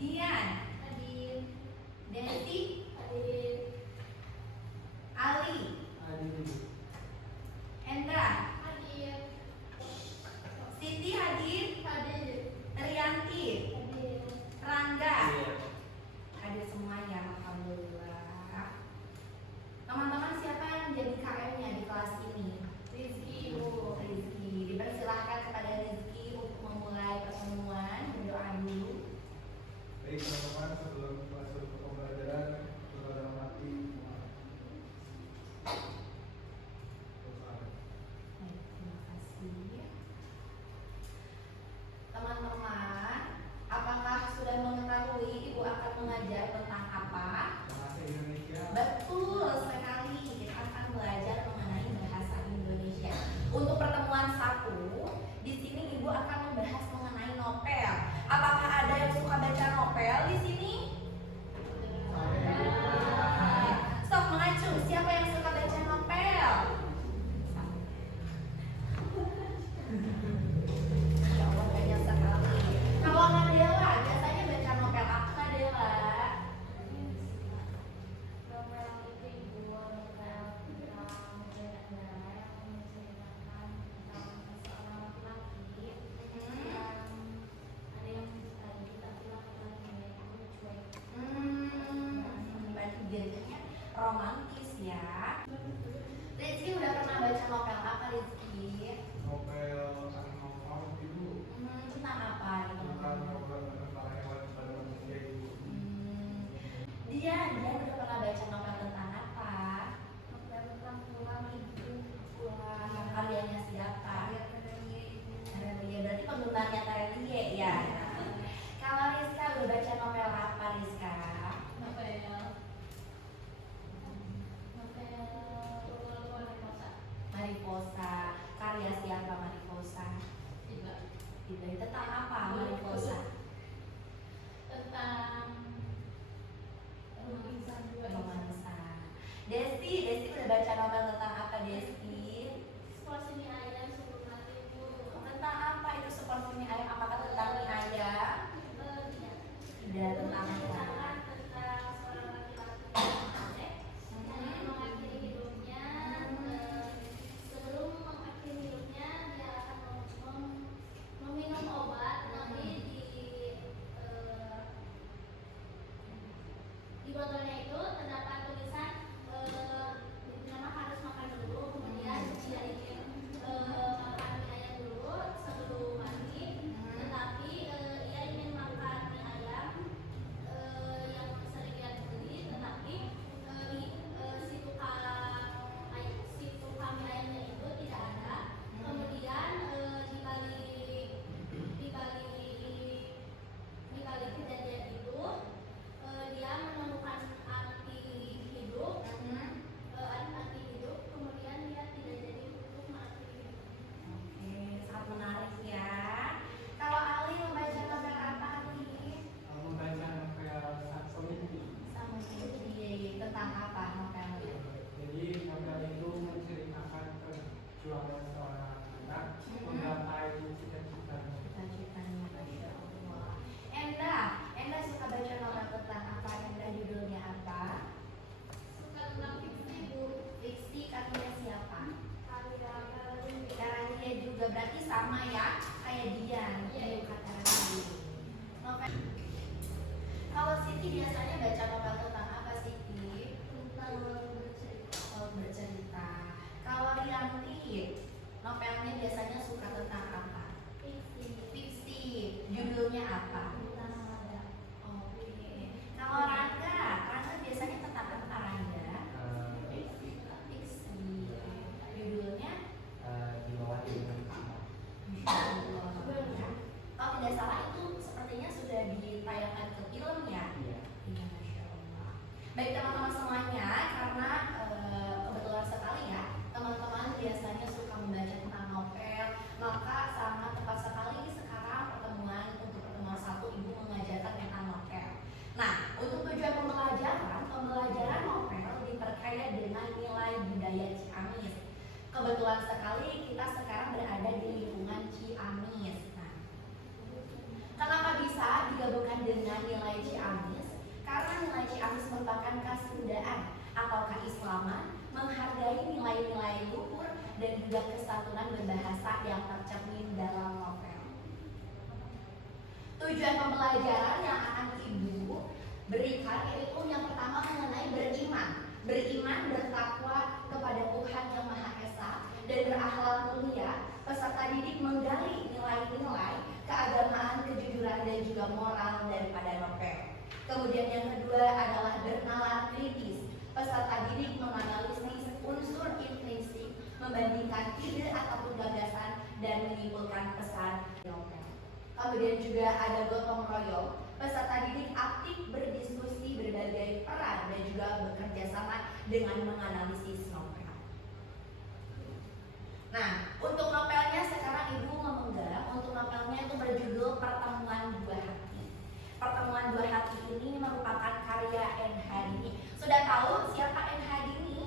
Dian, Hadir. Desi, Hadir. Ali, Hadir. Hendra, Hadir. Siti hadir, Hadir. Rianti, Hadir. Rangga, Iya. hadir semuanya, alhamdulillah. Teman-teman siapa yang menjadi KM-nya di kelas ini? Rizky, Bu. Rizky, dipersilahkan kepada Rizky untuk memulai pertemuan, berdoa dulu. Baik teman-teman, sebelum masuk ke pembelajaran, saudara mati. Baik, terima kasih. Teman-teman, apakah sudah mengetahui Ibu akan mengajar tentang apa? Bahasa Indonesia. Betul sekali, kita akan belajar mengenai bahasa Indonesia. Untuk pertemuan 1, di sini Ibu akan membahas mengenai novel. Apakah ada yang suka baca novel di sini? Stop mengacu. Siapa yang suka baca novel? Ya Allah, banyak sekali. Kalau Nadela, biasanya baca novel apa Nadela? Novel itu Ibu, novel tentang negara yang menceritakan tentang seorang laki-laki yang ada yang tadi tapi laki-lakinya itu cuek. Berarti genrenya romantis ya. Rizky udah pernah baca novel apa Rizky? Novel Animal itu Tentang apa itu? tentang novel tentang hewan pada manusia itu. Dia udah pernah baca novel tentang apa? Novel tentang pulang ibu. Wah, karyanya siapa? Karya ibu. Terelie, berarti penggemarnya Terelie ya. Kalau Rizka udah baca novel apa Rizka? Novel Mariposa. Karya siapa Mariposa? juga Tentang apa Mariposa? tentang romansa juga. Romansa. Desi udah baca novel tentang apa Desi? Sekolah seni ayam sebelum mati Bu. Tentang apa itu seperti mie ayam? Apakah tentang mie ayam? Tidak, tentang apa? Tentang seorang laki-laki yang yang mengakhiri hidupnya. Sebelum mengakhiri hidupnya dia akan meminum obat, tapi di botolnya itu terdapat tulisan nama harus makan dulu, kemudian dia ingin makan mie ayam dulu sebelum mati, tetapi ia ingin makan mie ayam yang sering ia beli, tetapi si tukang mie ayamnya itu tidak ada. Kemudian di balik kejadian itu dia menemukan arti hidup, kemudian dia tidak jadi untuk mati. Oke, sangat menarik ya. Kalau Ali membaca novel apa Ali? Membaca novel Saksoiti. Sama Siti, tentang apa novelnya? Jadi novel itu menceritakan perjuangan seorang anak menggapai cita-citanya. Cita-citanya, Masya Allah. Enda suka baca novel tentang apa? Enda judulnya apa? Suka tentang fiksi Bu. Fiksi, karya siapa? Karya Karya juga, berarti sama ya kayak Dian. Iya. Kata Rani. Novel. Kalau Siti biasanya baca novel tentang apa Siti? tentang bercerita. Oh, bercerita. Kalau Rianti, novelnya biasanya suka tentang apa? Fiksi. Fiksi. Judulnya apa? Tentang ada. Oke. Kalau Rangga biasanya tentang apa Rangga? Fiksi. Judulnya? Di bawah lindungan Allah. Kalau tidak salah itu sepertinya sudah ditayangkan ke film ya? Iya. Iya, Masya Allah. Baik teman-teman semuanya, karena kebetulan sekali ya teman-teman biasanya suka membaca tentang novel, maka sangat tepat sekali sekarang untuk pertemuan 1 dengan nilai Ciamis karena nilai Ciamis merupakan kesundaan atau keislaman, menghargai nilai-nilai luhur dan juga kesatuan berbahasa yang tercermin dalam novel. Tujuan pembelajaran yang akan Ibu berikan yaitu yang pertama mengenai beriman bertakwa kepada Tuhan Yang Maha Esa dan berakhlak mulia. Peserta didik menggali nilai-nilai keagamaan, kejujuran dan juga moral daripada novel. Kemudian yang kedua adalah bernalar kritis. Peserta didik menganalisis unsur intrinsik, membandingkan ide ataupun gagasan dan menyimpulkan pesan novel. Kemudian juga ada gotong royong. Peserta didik aktif berdiskusi berbagai peran dan juga bekerja sama dengan menganalisis novel. Nah, untuk novelnya sekarang Ibu memegang. Untuk novelnya itu berjudul Pertemuan Dua Hati. Pertemuan Dua Hati ini merupakan karya N. Hadini. Sudah tahu siapa N. Hadini?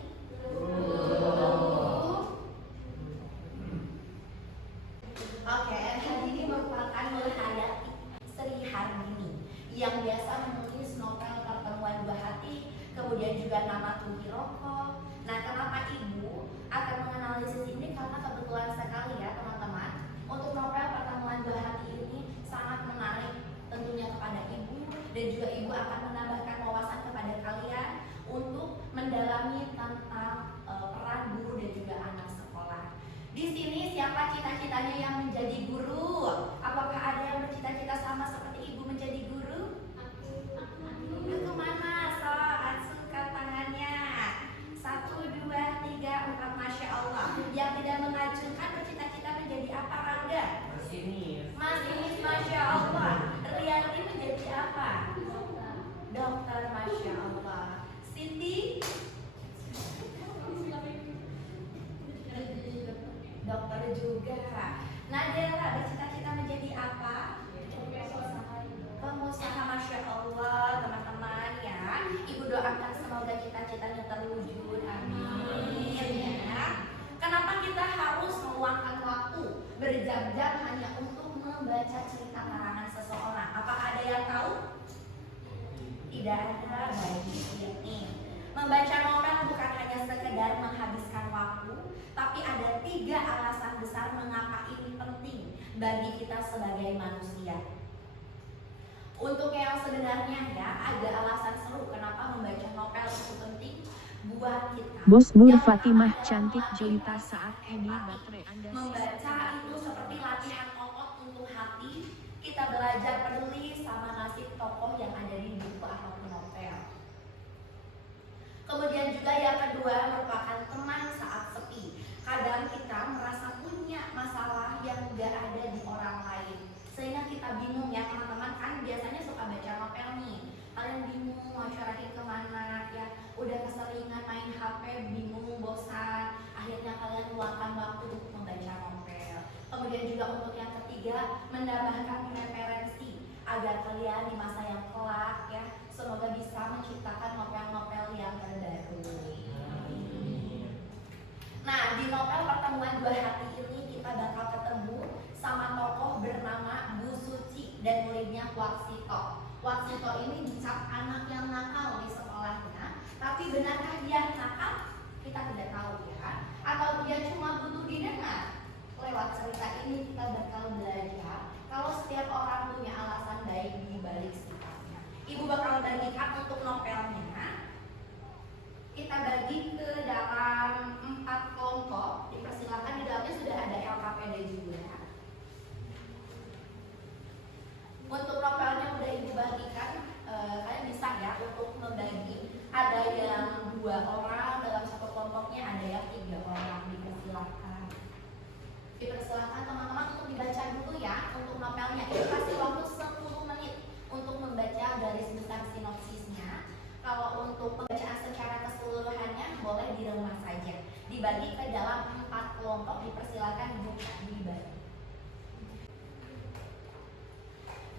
Oke, N. Hadini merupakan Nurhayati Sri Hardini yang biasa menulis novel Pertemuan Dua Hati, kemudian juga Nama Tuhi Roko. Nah, kenapa Ibu akan menganalisis ini? Karena kebetulan sekali ya teman-teman, untuk novel Pertemuan Dua Hati ini sangat menarik tentunya kepada Ibu, dan juga Ibu akan menambahkan wawasan kepada kalian untuk mendalami tentang peran guru dan juga anak sekolah. Di sini siapa cita-citanya yang menjadi guru? Apakah ada yang bercita-cita sama seperti Ibu menjadi guru? Aku mana? So, angkat tangannya. 1, 2, 3, 4, Masya Allah. Yang tidak mengacungkan bercita-cita menjadi apa, Rangga? Masinis, Masya Allah. Rianti menjadi apa? Dokter, Masya Allah. Siti? Dokter juga. Nadela bercita-cita menjadi apa? Pengusaha, Masya Allah, teman-teman ya. Ibu doakan semoga cita-citanya terwujud, amin ya. Kenapa kita harus meluangkan waktu berjam-jam hanya untuk membaca cerita karangan seseorang? Apakah ada yang tahu? Tidak ada. Baik, ini membaca novel bukan hanya sekedar menghabiskan waktu, tapi ada 3 alasan besar mengapa ini penting bagi kita sebagai manusia. Untuk yang sebenarnya ya, ada alasan seru kenapa membaca novel itu penting buat kita. Bos Nur Fatimah cantik jelita saat ini baterai Anda Membaca itu seperti latihan otot untuk hati. Kita belajar peduli sama nasib tokoh yang ada di buku ataupun novel. Kemudian juga yang kedua merupakan teman saat sepi. Kadang kita merasa punya masalah yang gak ada di orang lain, sehingga kita bingung ya teman-teman, kan biasanya suka baca novel nih. Kalian bingung mau syarahin kemana ya, udah keseringan main HP, bingung, bosan, akhirnya kalian luangkan waktu untuk membaca novel. Kemudian juga untuk yang ketiga, menambahkan referensi agar kalian di masa yang kelak ya, semoga bisa menciptakan novel-novel yang terbaru. Nah, di novel Pertemuan Dua Hati ini kita bakal ketemu sama tokoh bernama Bu Suci dan muridnya Waksito. Waksito ini dicap anak yang nakal di sekolahnya, tapi benarkah dia nakal? Kita tidak tahu ya. Atau dia cuma butuh didengar? Lewat cerita ini kita bakal belajar kalau setiap orang punya alasan baik di balik sifatnya. Ibu bakal bagikan untuk novelnya. Kita bagi ke dalam 4 kelompok. Dipersilakan, di dalamnya sudah ada LKPD juga. Untuk novelnya udah Ibu bagikan, kalian bisa ya untuk membagi. Ada yang 2 orang dalam satu kelompoknya, ada yang 3 orang. Dipersilakan. Dipersilakan teman-teman untuk dibaca dulu ya untuk novelnya. Kita kasih waktu 10 menit untuk membaca garis besar sinopsisnya. Kalau untuk pembacaan secara keseluruhannya boleh di rumah saja. Dibagi ke dalam 4 kelompok, dipersilakan buka dibagi.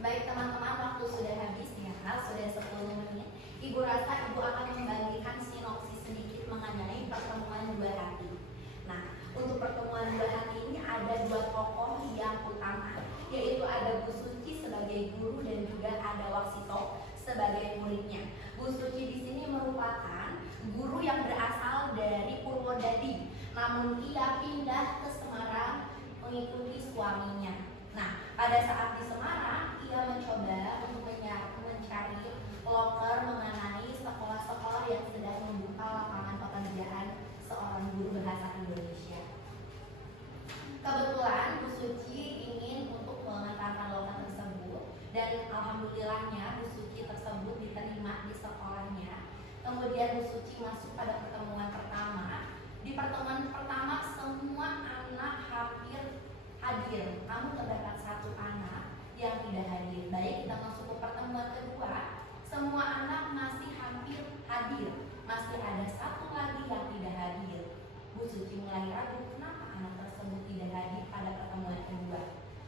Baik teman-teman, waktu sudah habis ya, sudah 10 menit. Ibu rasa Ibu akan membagikan sinopsis sedikit mengenai Pertemuan Dua Hati. Nah, untuk Pertemuan Dua Hati ini ada 2 tokoh yang utama, yaitu ada Bu Suci sebagai sebagai guru dan juga ada Waksito sebagai muridnya. Bu Suci di sini merupakan guru yang berasal dari Purwodadi, namun ia pindah ke Semarang mengikuti suaminya. Nah, pada saat di Semarang, ia mencoba untuk mencari loker mengenai sekolah-sekolah yang sedang membuka lapangan pekerjaan seorang guru bahasa Indonesia. Kebetulan Bu Suci ingin untuk mengantarkan loker tersebut, dan alhamdulillahnya Bu Suci tersebut diterima di sekolahnya. Kemudian Bu Suci masuk pada pertemuan pertama. Di pertemuan pertama semua anak hampir hadir, namun terdapat satu anak yang tidak hadir. Baik, kita masuk ke pertemuan kedua, semua anak masih hampir hadir, masih ada satu lagi yang tidak hadir. Bu Suci mulai ragu kenapa anak tersebut tidak hadir pada pertemuan kedua.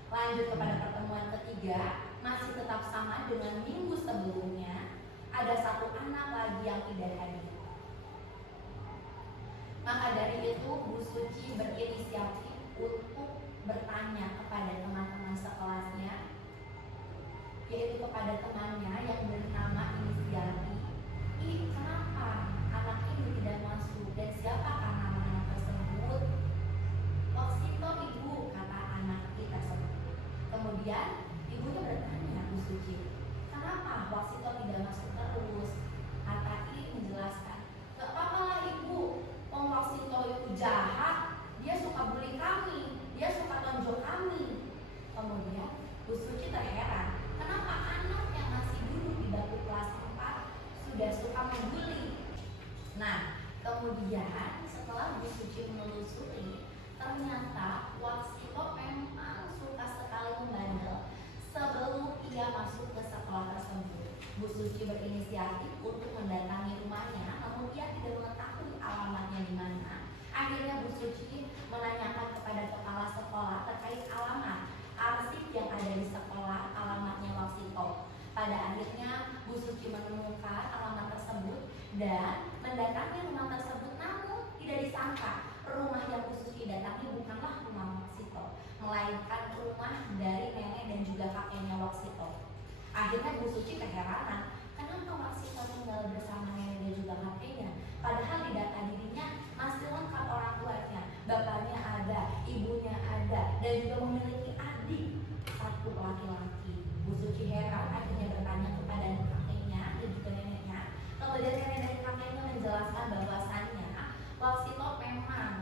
Lanjut kepada pertemuan ketiga, masih tetap sama dengan minggu sebelumnya, ada satu anak lagi yang tidak hadir. Maka dari itu Bu Suci berinisiatif untuk bertanya kepada teman-teman sekelasnya, yaitu kepada temannya yang bernama Inisiati, kenapa anak ini tidak masuk dan siapakah nama anak tersebut? Waksito ibu, kata anak kita tersebut. Kemudian ibunya bertanya Bu Suci, kenapa Waksito tidak masuk terus? Kata I menjelaskan, gak apa-apa lah ibu, Waksito itu jahat, dia suka bully kami, dia suka tonjok kami. Kemudian Bu Suci terheran, kenapa anak yang masih duduk di bangku kelas 4 sudah suka membuli. Nah, kemudian setelah Bu Suci menelusuri, ternyata Waksito memang suka sekali membandel sebelum ia masuk ke sekolah tersebut. Bu Suci berinisiatif untuk mendatangi rumahnya, namun ia tidak mengetahui alamatnya di mana. Akhirnya Bu Suci menanyakan kepada kepala sekolah terkait alamat arsip yang ada di sekolah, alamatnya Waksito. Pada akhirnya Bu Suci menemukan alamat tersebut dan mendatangi rumah tersebut, namun tidak disangka rumah yang Bu Suci datangi bukanlah rumah Waksito, melainkan rumah dari nenek dan juga kakeknya Waksito. Akhirnya Bu Suci keheranan, kenapa Waksito tinggal bersama nenek dan juga kakeknya, padahal di data dirinya masih lengkap orang tuanya, bapaknya ada, ibunya ada, dan juga memiliki adik satu laki-laki. Bu Suci heran, akhirnya bertanya kepada kakeknya dan juga neneknya. Kemudian nenek dan kakeknya menjelaskan bahwasannya Waksito memang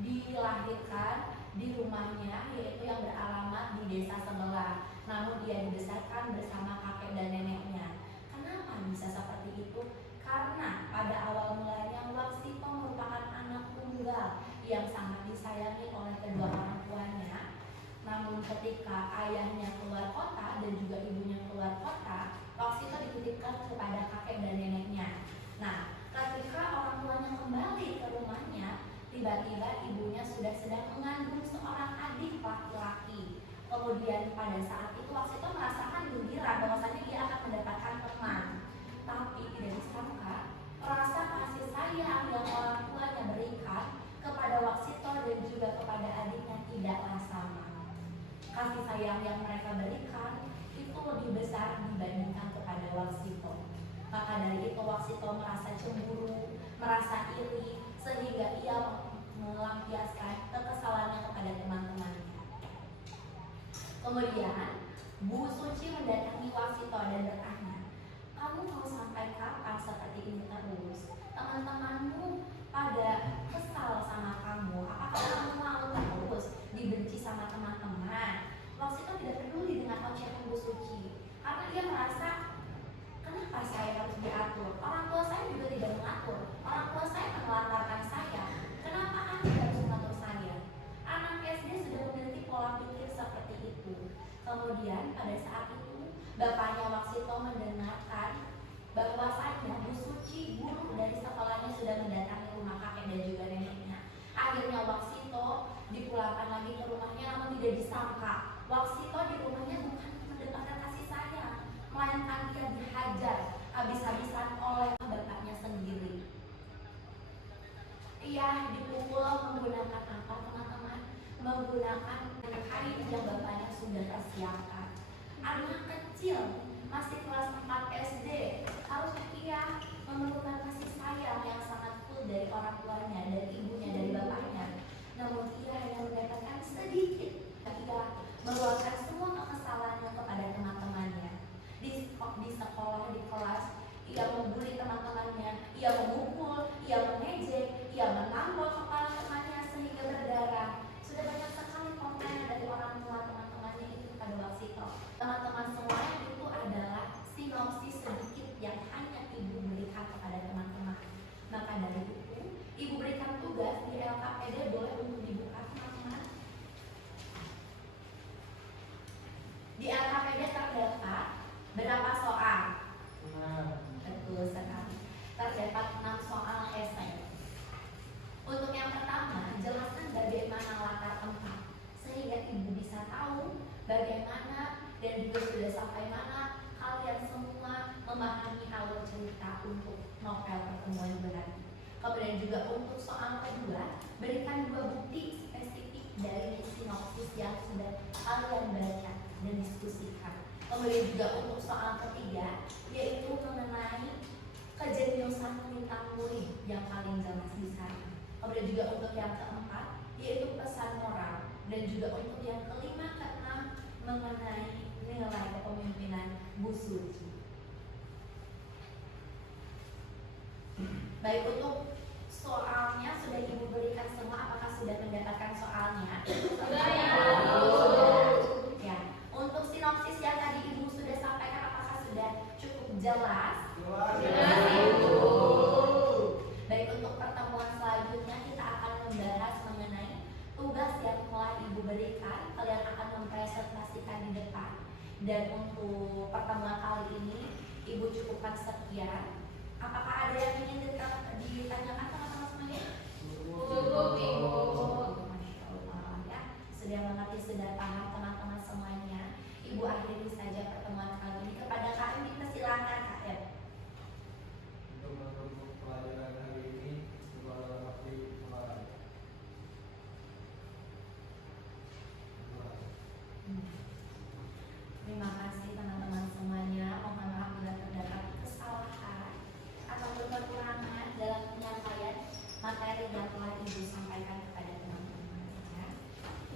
dilahirkan di rumahnya, yaitu yang beralamat di desa sebelah. Namun ia dibesarkan bersama kakek dan neneknya. Kenapa bisa seperti itu? Karena pada awal mulanya Waksito merupakan anak tunggal yang sangat disayangi oleh kedua orang tuanya. Namun ketika ayahnya keluar kota dan juga ibunya keluar kota, Waksito dititipkan kepada kakek dan neneknya. Nah, ketika orang tuanya kembali ke rumahnya, tiba-tiba ibunya sudah sedang mengandung seorang adik laki-laki. Kemudian pada saat itu Waksito merasakan gembira bahwasanya ia akan mendapatkan teman. Tapi tidak disangka rasa kasih sayang yang orang tuanya berikan kepada Waksito dan juga kepada adiknya tidaklah sama. Kasih sayang yang mereka berikan itu lebih besar dibandingkan kepada Waksito. Maka dari itu Waksito merasa cemburu, merasa iri, sehingga ia melampiaskan kekesalannya kepada teman-temannya. Kemudian Bu Suci mendatangi Waksito dan bertanya, kamu mau sampai kapan seperti ini terus? Teman-temanmu pada kesal sama kamu, apakah kamu mau terus dibenci sama teman-teman? Waksito tidak peduli dengan ocehan Bu Suci, karena ia merasa, kenapa saya harus diatur? Orang tua saya juga tidak mengatur, orang tua saya menelantarkan saya. Kenapa Anda harus mengatur saya? Anak SD sudah memiliki pola pikir seperti itu. Kemudian pada saat itu bapaknya Waksito mendengarkan bahwasanya Bu Suci, guru dari sekolahnya, sudah mendatangi rumah kakek dan juga neneknya. Akhirnya Waksito dipulangkan lagi ke rumahnya, namun tidak disangka Waksito di rumahnya bukan mendapatkan kasih sayang, melainkan dia dihajar habis-habisan oleh bapaknya sendiri. Ia dipukul menggunakan apa teman-teman? Menggunakan kain yang bapaknya sudah persiapkan. Anak kecil kecil, masih kelas 4 SD, harusnya ia memerlukan kasih sayang yang sangat full dari orang tuanya, dari ibunya, dari bapaknya. Namun ia hanya mendapatkan sedikit. Ia meluapkan semua kekesalannya kepada teman-temannya. Di sekolah, di kelas, ia membuli teman-temannya, ia memukul, ia mengejek, ia menampol kepala temannya sehingga berdarah. Sudah banyak sekali komplain dari orang tua teman-temannya itu kepada Waksito. Teman-teman semuanya itu adalah sinopsis sedikit yang hanya ibu berikan kepada teman-teman. Maka dari itu, ibu berikan tugas di LKPD boleh untuk dibuka teman-teman. Di LKPD terdapat berapa soal? Betul sekali. Terdapat 6 soal esai. Untuk yang pertama, jelaskan bagaimana latar tempat sehingga ibu bisa tahu bagaimana dan juga sudah sampai mana kalian semua memahami alur cerita untuk novel Pertemuan Berarti. Kemudian juga untuk soal kedua, berikan 2 bukti spesifik dari sinopsis yang sudah kalian baca dan diskusikan. Kemudian juga untuk soal ketiga, yaitu mengenai kejeniusan bintang murid yang paling jelas di sana. Kemudian juga untuk yang keempat, yaitu pesan moral. Dan juga untuk yang kelima, keenam, mengenai nilai kepemimpinan Bu Suci. Baik, untuk soalnya sudah ibu berikan semua. Apakah sudah mendapatkan soalnya? Sudah ya. Ya. Untuk sinopsis yang tadi ibu sudah sampaikan, apakah sudah cukup jelas? Baik, untuk pertemuan selanjutnya kita akan membahas mengenai tugas yang telah ibu berikan. Kalian akan mempresentasikan di depan. Dan untuk pertemuan kali ini ibu cukupkan sekian. Apakah ada yang ingin ditanyakan teman-teman semuanya? Cukup, Ibu. Masya Allah ya. Sudah mengerti, sudah paham teman-teman semuanya. Ibu akhiri saja pertemuan kali ini. Kepada kami dipersilakan Kak Ed. Untuk menutup pelajaran hari ini, sebuah waktu mulai. Terima kasih teman-teman semuanya. Mohon maaf bila terdapat kesalahan ataupun kekurangan dalam penyampaian materi yang telah ibu sampaikan kepada teman-teman. Ya.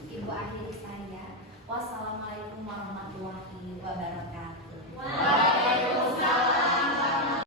Ibu akhiri saya. Wassalamualaikum warahmatullahi wabarakatuh.